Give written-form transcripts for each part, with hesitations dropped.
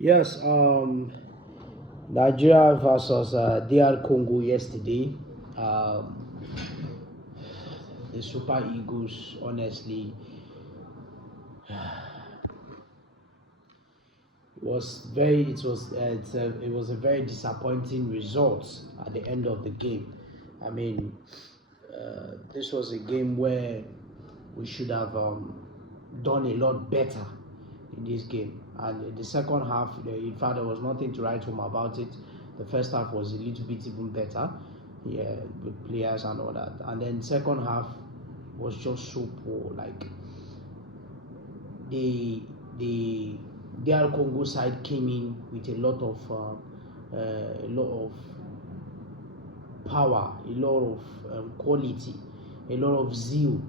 Yes, Nigeria versus DR Congo yesterday. Um, the Super Eagles, honestly, it was a very disappointing result at the end of the game. I mean, this was a game where we should have done a lot better in this game. And in the second half, in fact, there was nothing to write home about it. The first half was a little bit even better, yeah, with players and all that. And then second half was just so poor. Like the the DR Congo side came in with a lot of power, a lot of quality, a lot of zeal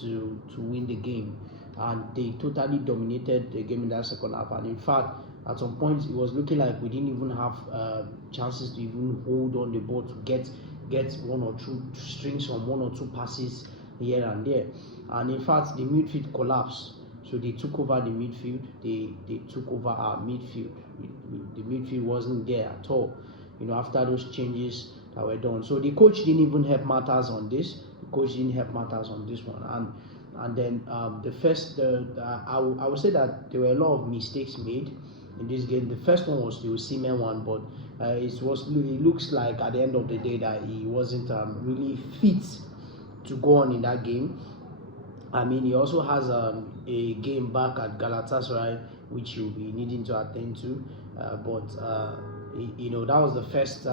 to win the game, and they totally dominated the game in that second half. And in fact, at some point, it was looking like we didn't even have chances to even hold on the ball to get one or two strings from one or two passes here and there. And in fact, the midfield collapsed. So they took over the midfield. They took over our midfield. The midfield wasn't there at all. After those changes that were done. So the coach didn't even help matters on this. The coach didn't help matters on this one. And then I would say that there were a lot of mistakes made in this game. The first one was the Osimhen one, but it looks like at the end of the day that he wasn't really fit to go on in that game. I mean, he also has a game back at Galatasaray, which he'll be needing to attend to. That was the first,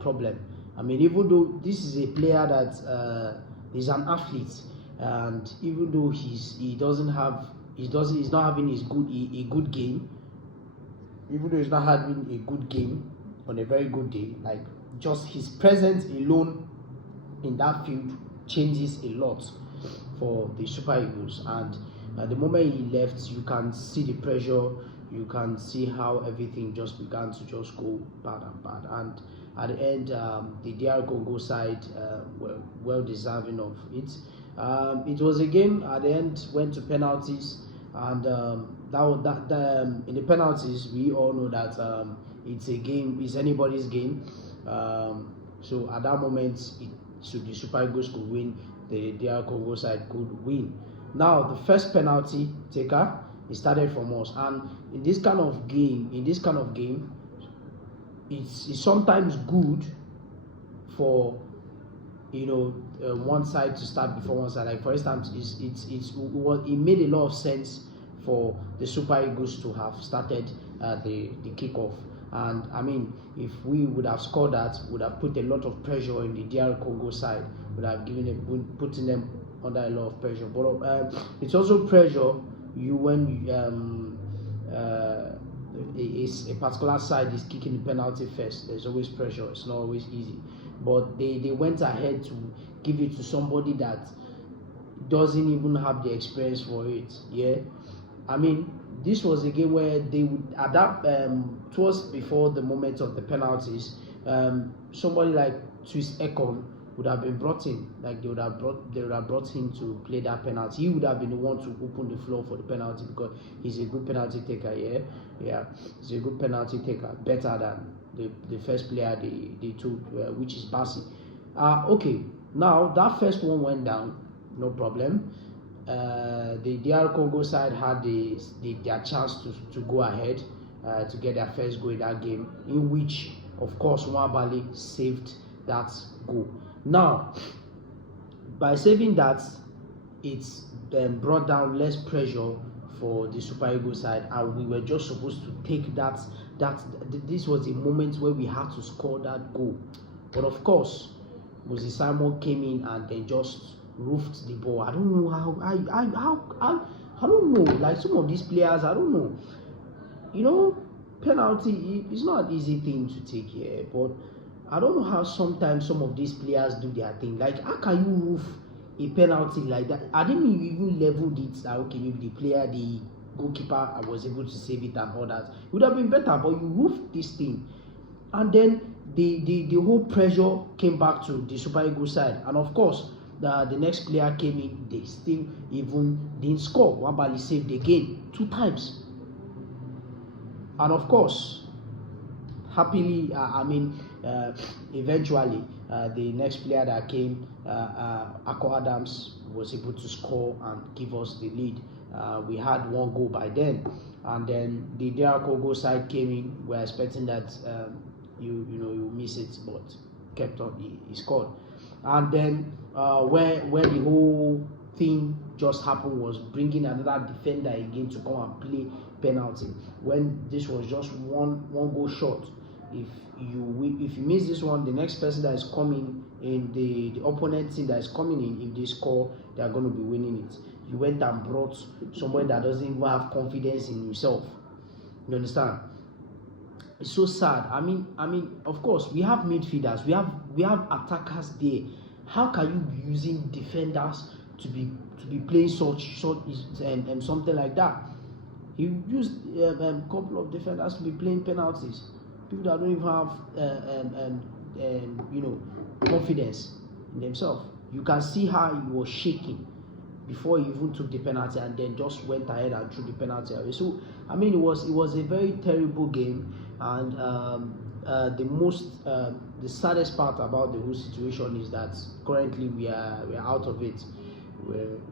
problem. I mean, even though this is a player that is an athlete, and even though he's not having a good game, even though he's not having a good game on a very good day, like just his presence alone in that field changes a lot for the Super Eagles. And the moment he left, you can see the pressure, you can see how everything just began to just go bad and bad. And at the end, the DR Congo side were well deserving of it. It was a game at the end went to penalties, and in the penalties we all know that it's a game, it's anybody's game. So at that moment, so the Super Eagles could win, the DR Congo side could win. Now the first penalty taker, it started from us, and in this kind of game, it's sometimes good for one side to start before one side. Like for instance, it made a lot of sense for the Super Eagles to have started the kickoff. And I mean, if we would have scored that, would have put a lot of pressure in the DR Congo side, would have putting them under a lot of pressure. But it's also pressure when a particular side is kicking the penalty first. There's always pressure. It's not always easy. But they went ahead to give it to somebody that doesn't even have the experience for it. Yeah, I mean, this was a game where they would adapt. Towards before the moment of the penalties, somebody like Twist Ekon would have been brought in. Like they would have brought him to play that penalty. He would have been the one to open the floor for the penalty because he's a good penalty taker. Yeah, he's a good penalty taker, better than the first player they took, which is Bassi. Okay, now that first one went down, no problem. The DR Congo side had their chance to go ahead to get their first goal in that game, in which, of course, Nwabali saved that goal. Now, by saving that, it's brought down less pressure for the Super Eagles side, and we were just supposed to take that. This was a moment where we had to score that goal, but of course, Moses Simon came in and then just roofed the ball. I don't know how. I don't know. Like some of these players, I don't know. Penalty is not an easy thing to take here, but I don't know how sometimes some of these players do their thing. Like, how can you roof a penalty like that? I didn't even leveled it. That okay, maybe the goalkeeper, I was able to save it and all that. It would have been better, but you roofed this thing, and then the whole pressure came back to the Super Eagles side, and of course, the next player came in. They still even didn't score. Wabali saved again 2 times. And of course, happily, eventually, the next player that came, Akko Adams, was able to score and give us the lead. We had one goal by then, and then the DR Congo side came in. We were expecting that you miss it, but kept on. He scored, and then where the whole thing just happened was bringing another defender again to come and play penalty, when this was just one goal short. If you miss this one, the next person that is coming in, the opponent team that is coming in, if they score, they are going to be winning it. You went and brought someone that doesn't even have confidence in himself. You understand? It's so sad. I mean, of course, we have midfielders, we have attackers there. How can you be using defenders to be playing such something like that? He used a couple of defenders to be playing penalties. People that don't even have confidence in themselves. You can see how he was shaking before he even took the penalty, and then just went ahead and threw the penalty away. So it was a very terrible game, and the saddest part about the whole situation is that currently we are out of it.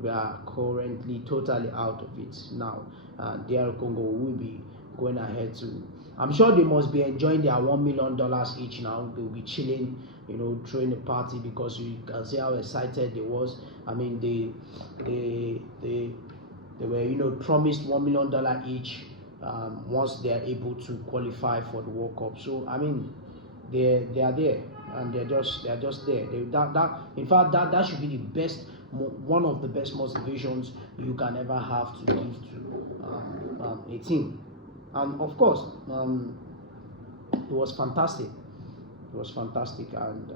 We are currently totally out of it now. DR Congo will be going ahead to. I'm sure they must be enjoying their $1 million each now. They'll be chilling, throwing a party, because you can see how excited they was. They were promised $1 million each once they are able to qualify for the World Cup. So they are there, and they're just there. In fact, that should be the best, one of the best motivations you can ever have to give to a team. And of course, it was fantastic. It was fantastic, and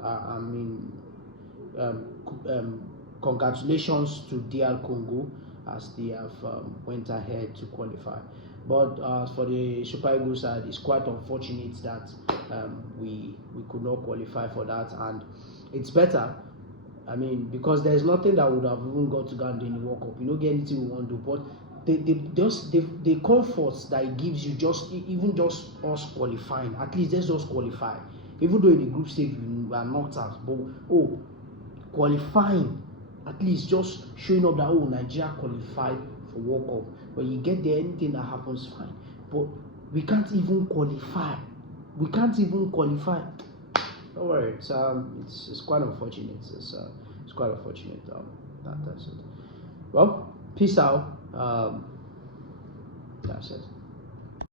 congratulations to DR Congo, as they have went ahead to qualify. But for the Super Eagles side, it's quite unfortunate that we could not qualify for that, and it's better. Because there's nothing that would have even got to go and do in the World Cup. You don't get anything we want to do, but the comforts that it gives you, just us qualifying. At least let's just qualify. Even though in the group stage we are knocked out, but qualifying, at least just showing up that Nigeria qualified for World Cup. When you get there, anything that happens, fine. But we can't even qualify. Don't worry. It's quite unfortunate. It's quite unfortunate. That's it. Well, peace out. That's it.